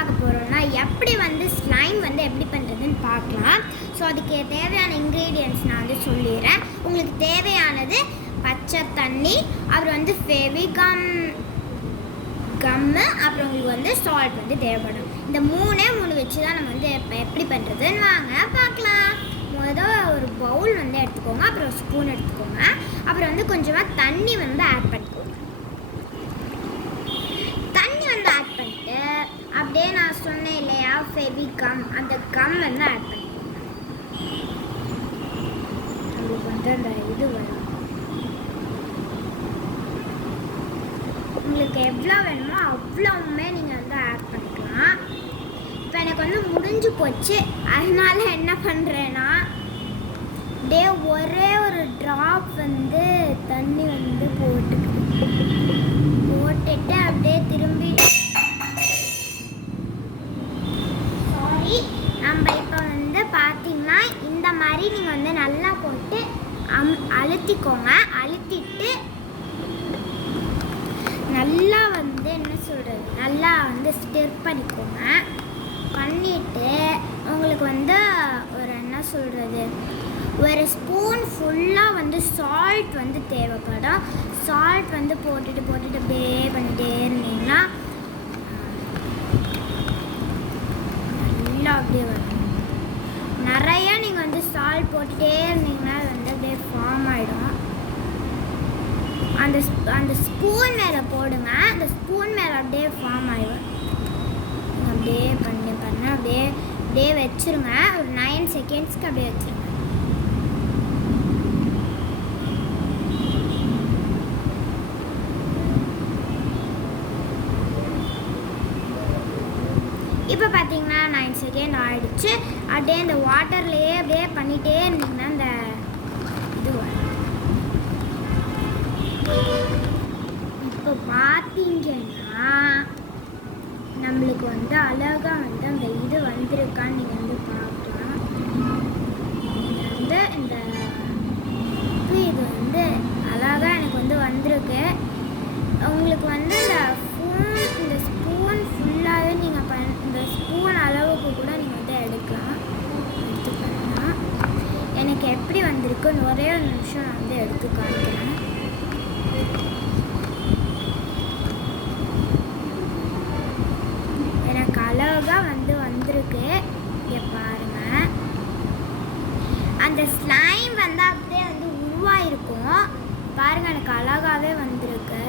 பார்க்க போகிறோம்னா எப்படி வந்து ஸ்லைம் வந்து எப்படி பண்ணுறதுன்னு பார்க்கலாம். ஸோ அதுக்கு தேவையான இன்க்ரீடியன்ட்ஸ் நான் வந்து சொல்லிடுறேன். உங்களுக்கு தேவையானது பச்சை தண்ணி, அப்புறம் வந்து ஃபெவி கம்மு, அப்புறம் உங்களுக்கு வந்து சால்ட் வந்து தேவைப்படும். இந்த மூணு வச்சு தான் நம்ம வந்து எப்படி பண்ணுறதுன்னு வாங்க பார்க்கலாம். முதல் ஒரு பவுல் வந்து எடுத்துக்கோங்க, அப்புறம் ஒரு ஸ்பூன் எடுத்துக்கோங்க, அப்புறம் வந்து கொஞ்சமாக தண்ணி வந்து ஆட் பண்ணிக்கோங்க. தண்ணி வந்து ஆட் பண்ணிட்டு அப்படியே நான் சொன்னேன் இல்லையா ஃபெவி கம், அந்த கம் வந்து ஆட் பண்ணிக்கோங்க. நம்மளுக்கு வந்து அந்த இது வரும். உங்களுக்கு எவ்வளோ வேணுமோ அவ்வளோவுமே நீங்கள் வந்து ஆட் பண்ணிக்கலாம். இப்போ எனக்கு வந்து முடிஞ்சு போச்சு, அதனால என்ன பண்ணுறேன்னா அப்படியே ஒரே ஒரு ட்ராப் வந்து தண்ணி வந்து போட்டுட்டு அப்படியே திரும்பி நம்ம இப்போ வந்து பார்த்தீங்கன்னா இந்த மாதிரி நீங்கள் வந்து நல்லா போட்டு அழுத்திக்கோங்க. அழுத்திட்டு நல்லா வந்து என்ன சொல்கிறது, நல்லா வந்து ஸ்டிர் பண்ணிக்கோங்க. பண்ணிவிட்டு உங்களுக்கு வந்து ஒரு என்ன சொல்கிறது, ஒரு ஸ்பூன் ஃபுல்லாக வந்து சால்ட் வந்து தேவைப்படும். சால்ட் வந்து போட்டுட்டு அப்படியே பண்ணிகிட்டே இருந்தீங்கன்னா நல்லா அப்படியே வரும். நிறையா நீங்கள் வந்து சால்ட் போட்டுகிட்டே இருந்தீங்கன்னா அது வந்து அப்படியே ஃபார்ம் ஆகிடும். அந்த ஸ்பூன் மேலே போடுங்க, அந்த ஸ்பூன் மேலே அப்படியே ஃபார்ம் ஆகிடும். அப்படியே பண்ண அப்படியே வச்சுருங்க. ஒரு 9 செகண்ட்ஸ்க்கு அப்படியே வச்சுருங்க. இப்போ பார்த்தீங்கன்னா 9 செகண்ட் ஆகிடுச்சு. அப்படியே இந்த வாட்டர்லேயே அப்படியே பண்ணிகிட்டே இருந்தீங்கன்னா இந்த இது வரும். இப்போ பார்த்தீங்கன்னா நம்மளுக்கு வந்து அழகாக வந்து அந்த இது வந்திருக்கான்னு நீங்கள் வந்து பார்க்கலாம். வந்து இந்த இது வந்து அழகாக எனக்கு வந்து வந்திருக்கு. உங்களுக்கு வந்து இந்த ஸ்பூன் ஃபுல்லாகவே நீங்கள் இந்த ஸ்பூன் அளவுக்கு கூட நீங்கள் வந்து எடுத்துக்கலாம். எனக்கு எப்படி வந்திருக்குன்னு ஒரே ஒரு நிமிஷம் நான் வந்து எடுத்து காமிக்கிறேன். எனக்கு அழகாக வந்து வந்திருக்கு. இங்கே பாருங்கள், அந்த ஸ்லைம் வந்து அப்படியே வந்து உருவாயிருக்கும். பாருங்கள், எனக்கு அழகாகவே வந்திருக்கு.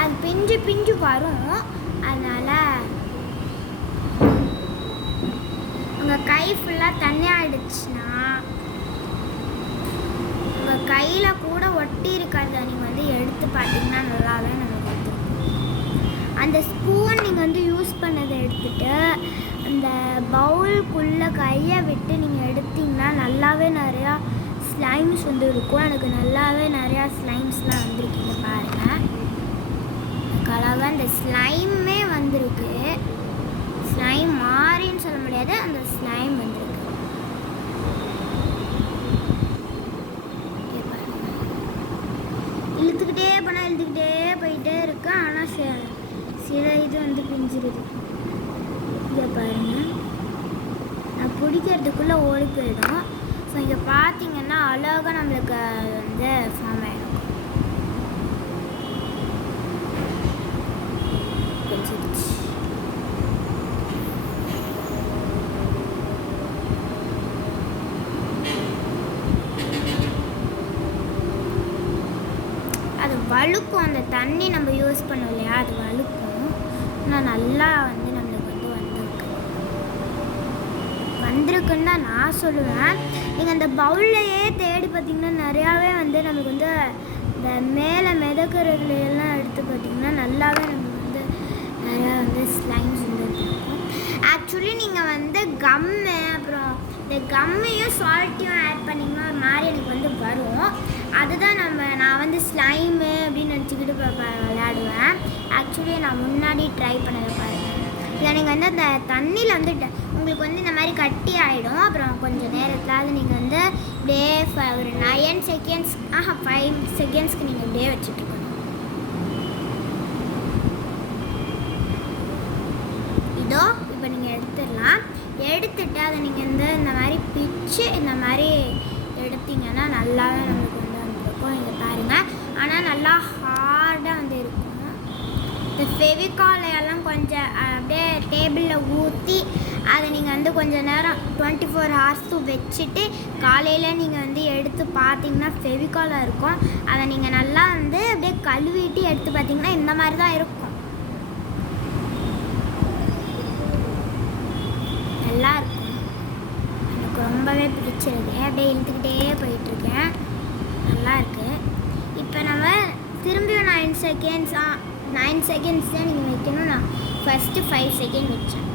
அது பிஞ்சு வரும். அதனால் உங்கள் கை ஃபுல்லாக தண்ணி ஆகிடுச்சுன்னா உங்கள் கையில் கூட ஒட்டி இருக்கிறத நீங்கள் வந்து எடுத்து பார்த்தீங்கன்னா நல்லாவே நமக்கு வந்துடும். அந்த ஸ்பூன் நீங்கள் வந்து யூஸ் பண்ணதை எடுத்துகிட்டு அந்த பவுலுக்குள்ளே கையை விட்டு நீங்கள் எடுத்திங்கன்னா நல்லாவே நிறையா ஸ்லைம்ஸ் வந்து இருக்கும். எனக்கு நல்லாவே நிறையா ஸ்லைம்ஸ்லாம் வந்துருக்கீங்க பாருங்கள். அழகாக அந்த ஸ்லைமே வந்திருக்கு. ஸ்லைம் மாறின்னு சொல்ல முடியாது, அந்த ஸ்லைம் வந்திருக்கு. இழுத்துக்கிட்டே போயிட்டே இருக்கு. ஆனால் சில இது வந்து பிஞ்சிருது. இங்கே பாருங்கள், நான் பிடிக்கிறதுக்குள்ளே ஓடி போயிடும். ஸோ இங்கே பார்த்தீங்கன்னா அழகாக நம்மளுக்கு வந்து ஃபார்ம் ஆகிடும். அது வழுக்கும். அந்த தண்ணி நம்ம யூஸ் பண்ணோம் இல்லையா, அது வழுக்கும். ஆனால் நல்லா வந்து நம்மளுக்கு வந்து வந்திருக்குன்னு தான் நான் சொல்லுவேன். நீங்கள் அந்த பவுல்லையே தேடி பார்த்தீங்கன்னா நிறையாவே வந்து நமக்கு வந்து இந்த மேலே மிதக்கிறதுலாம் எடுத்து பார்த்தீங்கன்னா நல்லாவே நமக்கு வந்து நிறையா வந்து ஸ்லைம்ஸ் வந்து இருக்கும். ஆக்சுவலி நீங்கள் வந்து கம்மு, அப்புறம் இந்த கம்மையும் சால்ட்டையும் ஆட் பண்ணிங்கன்னா ஒரு மாதிரி எனக்கு வந்து வரும். அதுதான் நான் வந்து ஸ்லைமு அப்படின்னு நினச்சிக்கிட்டு விளையாடுவேன். ஆக்சுவலி நான் முன்னாடி ட்ரை பண்ணதை பாருங்கள். இதை நீங்கள் வந்து அந்த தண்ணியில் வந்து உங்களுக்கு வந்து இந்த மாதிரி கட்டி ஆகிடும். அப்புறம் கொஞ்சம் நேரத்தில் அது நீங்கள் வந்து இப்படியே ஒரு 9 செகண்ட்ஸ் 5 செகண்ட்ஸ்க்கு நீங்கள் இப்படியே வச்சுட்டு இதோ இப்போ நீங்கள் எடுத்துடலாம். எடுத்துட்டு அதை நீங்கள் இந்த மாதிரி பிச்சு இந்த மாதிரி எடுத்தீங்கன்னா நல்லாவே நம்மளுக்கு வந்து வந்துருக்கும். இங்கே பாருங்கள், ஆனால் நல்லா ஹார்டாக வந்து இருக்கும். இந்த ஃபெவிகாலையெல்லாம் கொஞ்சம் அப்படியே டேபிளில் ஊற்றி அதை நீங்கள் வந்து கொஞ்சம் நேரம் 24 ஹவர்ஸு வச்சுட்டு காலையில் நீங்கள் வந்து எடுத்து பார்த்தீங்கன்னா ஃபெவிகாலாக இருக்கும். அதை நீங்கள் நல்லா வந்து அப்படியே கழுவிட்டு எடுத்து பார்த்தீங்கன்னா இந்த மாதிரி தான் இருக்கும். நல்லா இருக்கும். எனக்கு ரொம்பவே பிடிச்சிருக்கு. அப்படியே இழுத்துக்கிட்டே போயிட்டுருக்கேன். நல்லா இருக்குது. இப்போ நம்ம திரும்பியும் 9 செகண்ட்ஸ் தான் நீங்கள் வைக்கணும். நான் ஃபஸ்ட்டு 5 செகண்ட் வச்சேன்.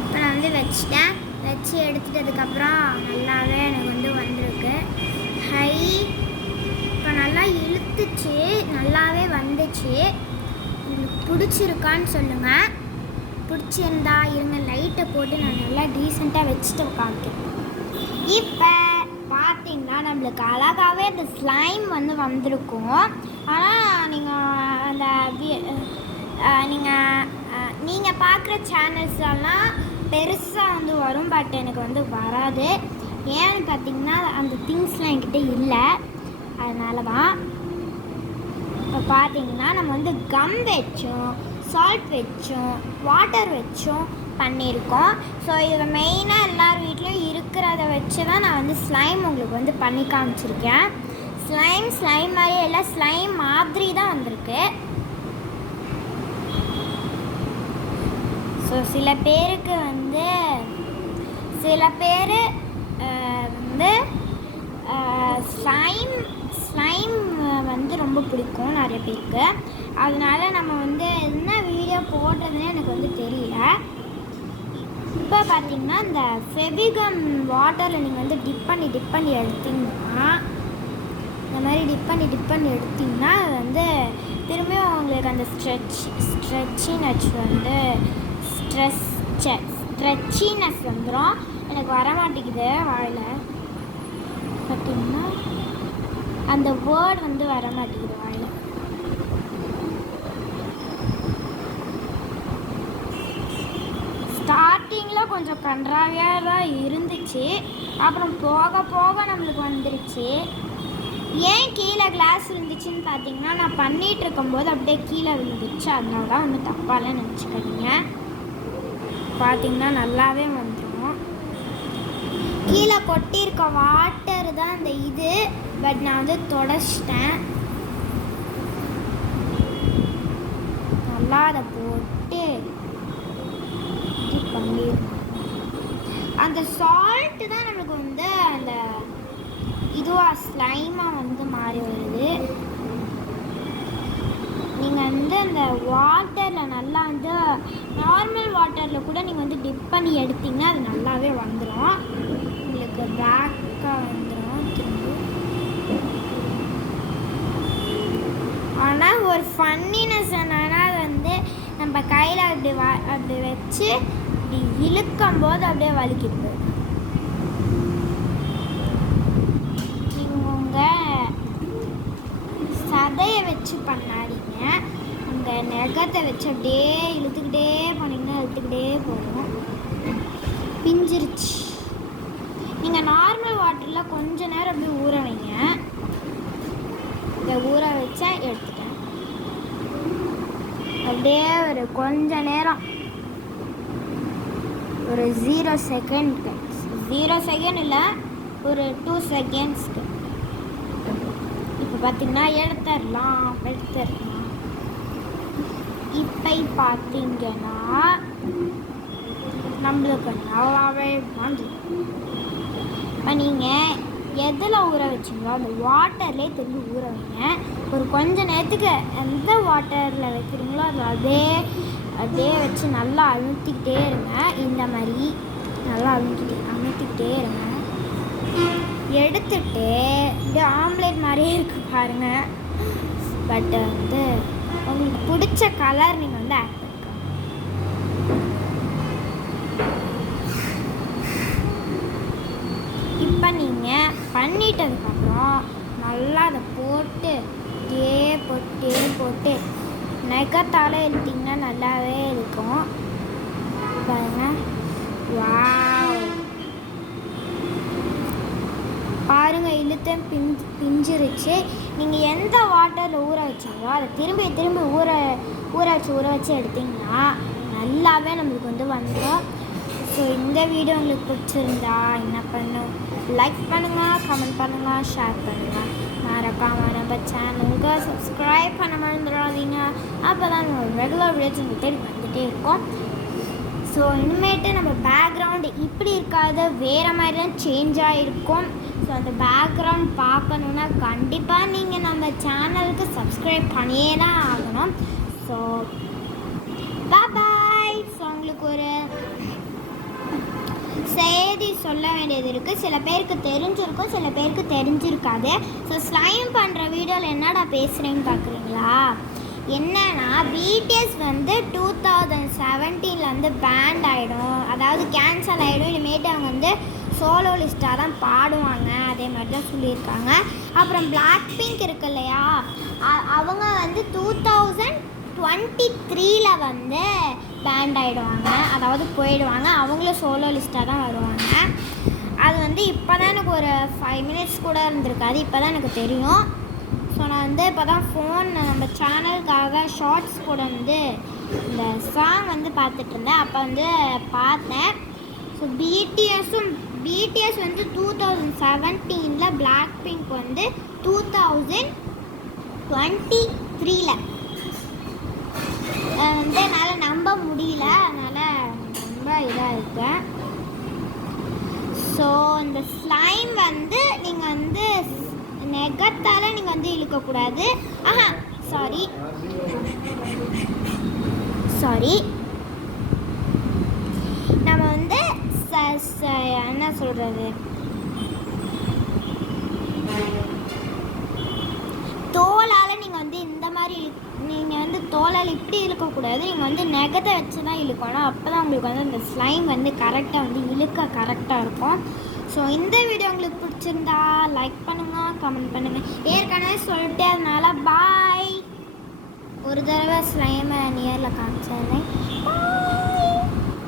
இப்போ நான் வந்து வச்சுட்டேன். வச்சு எடுத்துட்டதுக்கப்புறம் நல்லாவே எனக்கு வந்து வந்திருக்கு. இப்போ நல்லா இழுத்துச்சு, நல்லாவே வந்துச்சு. உங்களுக்கு பிடிச்சிருக்கான்னு சொல்லுங்கள். பிடிச்சிருந்தா இருங்க, லைட்டை போட்டு நான் நல்லா டீசெண்டாக வச்சுட்டு காமிக்கிறேன். இப்போ பார்த்தீங்கன்னா நம்மளுக்கு அழகாகவே அந்த ஸ்லைம் வந்து வந்திருக்கும். ஆனால் நீங்கள் பார்க்குற சேனல்ஸ்லாம் பெருசாக வந்து வரும், பட் எனக்கு வந்து வராது. ஏன்னு பார்த்தீங்கன்னா அந்த திங்ஸ்லாம் என்கிட்ட இல்லை, அதனால தான். இப்போ பார்த்தீங்கன்னா நம்ம வந்து கம் வச்சோம், சால்ட் வச்சோம், வாட்டர் வச்சோம் பண்ணியிருக்கோம். ஸோ இதில் மெயினாக எல்லார் வீட்லேயும் இருக்கிறத வச்சு தான் நான் வந்து ஸ்லைம் உங்களுக்கு வந்து பண்ணி காமிச்சிருக்கேன். ஸ்லைம் மாதிரி எல்லாம் ஸ்லைம் மாதிரி தான் வந்திருக்கு. ஸோ சில பேருக்கு வந்து வந்து ஸ்லைம் வந்து ரொம்ப பிடிக்கும் நிறைய பேருக்கு. அதனால நம்ம வந்து என்ன வீடியோ போடுறதுன்னு எனக்கு வந்து தெரியல. இப்போ பார்த்தீங்கன்னா இந்த ஃபெவிகம் வாட்டரில் நீங்கள் வந்து டிப் பண்ணி எடுத்திங்கன்னா, இந்த மாதிரி டிப் பண்ணி எடுத்திங்கன்னா அது வந்து திரும்பியும் உங்களுக்கு அந்த ஸ்ட்ரெச்சினஸ் வந்து ஸ்ட்ரெச்சினஸ் வந்துடும். எனக்கு வரமாட்டேங்குது வாயில். பார்த்தீங்கன்னா அந்த வேர்ட் வந்து வரமாட்டேங்குது வாயில். ஸ்டார்டிங்கில் கொஞ்சம் கன்றாவியாக தான் இருந்துச்சு, அப்புறம் போக போக நம்மளுக்கு வந்துருச்சு. ஏன் கீழே கிளாஸ் இருந்துச்சுன்னு பார்த்தீங்கன்னா நான் பண்ணிகிட்டு இருக்கும்போது அப்படியே கீழே விழுந்துச்சு. அதனால தான் வந்து தப்பாலாம் நினச்சிக்காதீங்க. பார்த்தீங்கன்னா நல்லாவே வந்துடும். கீழே கொட்டியிருக்க வாட்டர் தான் அந்த இது, பட் நான் வந்து தொடச்சிட்டேன். நல்லா அதை போட்டு பண்ணிடணும். அந்த சால்ட்டு தான் நமக்கு வந்து அந்த இதுவாக ஸ்லைமாக வந்து மாறி வருது. நீங்கள் வந்து அந்த வாட்டரில் நல்லா வந்து நார்மல் வாட்டரில் கூட நீங்கள் வந்து டிப் பண்ணி எடுத்திங்கன்னா அது நல்லாவே வந்துடும். உங்களுக்கு பேக்காக வந்துடும் திரும்பி. ஆனால் ஒரு ஃபன்னினஸ் என்னன்னா அது வந்து நம்ம கையில் அப்படி வச்சு இப்படி இழுக்கும் போது அப்படியே வலிக்கிட்டு நீங்கள் உங்கள் சதையை வச்சு பண்ணாதீங்க. உங்கள் நகத்தை வச்சு அப்படியே இழுத்துக்கிட்டே போனீங்கன்னா இழுத்துக்கிட்டே போகும். பிஞ்சிருச்சு. நீங்கள் நார்மல் வாட்டரில் கொஞ்ச நேரம் அப்படியே ஊற வைங்க. இதை ஊற வச்சேன், எடுத்துட்டேன். அப்படியே ஒரு கொஞ்ச நேரம், ஒரு 0 செகண்ட் இல்லை, ஒரு 2 செகண்ட்ஸ்க்கு. இப்போ பார்த்தீங்கன்னா எடுத்துடலாம். இப்போ பார்த்தீங்கன்னா நம்மளுக்கு நல்லாவே வந்துடும். இப்போ நீங்கள் எதில் ஊற வச்சிங்களோ அந்த வாட்டர்லேயே திரும்பி ஊற வைங்க. ஒரு கொஞ்ச நேரத்துக்கு எந்த வாட்டரில் வைக்கிறீங்களோ அதில் அப்படியே வச்சு நல்லா அழுத்திக்கிட்டே இருங்க. இந்த மாதிரி நல்லா அழுத்திக்கிட்டே இருங்க. எடுத்துட்டு இப்படியே ஆம்லேட் மாதிரியே இருக்கு பாருங்கள். பட் வந்து உங்களுக்கு பிடிச்ச கலர் நீங்கள் வந்து ஆட் பண்ணிக்கலாம். இப்போ நீங்கள் பண்ணிட்டதுக்கப்புறம் நல்லா அதை போட்டு அப்படியே டேப் போட்டு நெகத்தால் இழுத்திங்கன்னா நல்லாவே இருக்கும். பாருங்க, வாவ், பாருங்க இழுத்து பிஞ்சிருச்சு. நீங்கள் எந்த வாட்டரில் ஊற வச்சாலோ அதை திரும்பி ஊற வச்சு எடுத்திங்கன்னா நல்லாவே நம்மளுக்கு வந்து வந்துடும். ஸோ இந்த வீடியோ உங்களுக்கு பிடிச்சிருந்தா என்ன பண்ணும், லைக் பண்ணுங்கள், கமெண்ட் பண்ணுங்கள், ஷேர் பண்ணுங்கள். மறக்காமல் நம்ம சேனலுக்கு சப்ஸ்கிரைப் பண்ண மறந்துடாதீங்க. அப்போ தான் நம்ம ரெகுலர் வீடியோஸ் உங்களுக்கு தேடி வந்துகிட்டே இருக்கோம். ஸோ இனிமேட்டு நம்ம பேக்ரவுண்டு இப்படி இருக்காது, வேறு மாதிரி தான் சேஞ்ச் ஆகிருக்கும். ஸோ அந்த பேக்ரவுண்ட் பார்க்கணுன்னா கண்டிப்பாக நீங்கள் நம்ம சேனலுக்கு சப்ஸ்கிரைப் பண்ணியே தான் ஆகணும். So bye. ஸோ உங்களுக்கு ஒரு செய்தி சொல்ல வேண்டியது இருக்குது. சில பேருக்கு தெரிஞ்சிருக்கும், சில பேருக்கு தெரிஞ்சிருக்காது. ஸோ ஸ்லைம் பண்ணுற வீடியோவில் என்னடா பேசுகிறேன்னு பார்க்குறீங்களா? என்னன்னா பிடிஎஸ் வந்து 2017 வந்து பேண்ட் ஆகிடும், அதாவது கேன்சல் ஆகிடும். இனிமேட்டு அவங்க வந்து சோலோ லிஸ்ட்டாக தான் பாடுவாங்க, அதே மாதிரி தான் சொல்லியிருக்காங்க. அப்புறம் பிளாக் பிங்க் இருக்கு இல்லையா, அவங்க வந்து 2023 வந்து பேண்ட் ஆகிடுவாங்க, அதாவது போயிடுவாங்க. அவங்களும் சோலோ லிஸ்ட்டாக தான் வருவாங்க. அது வந்து இப்போ தான் எனக்கு ஒரு 5 minutes கூட இருந்திருக்காது, இப்போ தான் எனக்கு தெரியும். ஸோ நான் வந்து இப்போ தான் நம்ம சேனலுக்காக ஷார்ட்ஸ் கூட வந்து இந்த சாங் வந்து பார்த்துட்டு இருந்தேன். அப்போ வந்து பார்த்தேன். ஸோ பிடிஎஸ் வந்து 2017, பிளாக் பிங்க் வந்து 2023 வந்து என்னால் நம்ப முடியல, அதனால் ரொம்ப இதாக இருக்கேன். ஸோ இந்த ஸ்லைம் வந்து நீங்கள் வந்து நெகத்தால் நீங்கள் வந்து இழுக்கக்கூடாது. சாரி நம்ம வந்து என்ன சொல்கிறது, தோலால் நீங்கள் வந்து இந்த மாதிரி நீங்கள் வந்து தோலால் இப்படி இழுக்கக்கூடாது, நீங்கள் வந்து நெகத்தை வச்சு தான் இழுக்கணும். அப்போ தான் உங்களுக்கு வந்து அந்த ஸ்லைம் வந்து கரெக்டாக வந்து இழுக்க கரெக்டாக இருக்கும். ஸோ இந்த வீடியோ உங்களுக்கு பிடிச்சிருந்தா லைக் பண்ணுங்கள், கமெண்ட் பண்ணுங்கள். ஏற்கனவே சொல்லிட்டே அதனால பாய். ஒரு தடவை ஸ்லைமை நியரில் காமிச்சிருந்தேன்.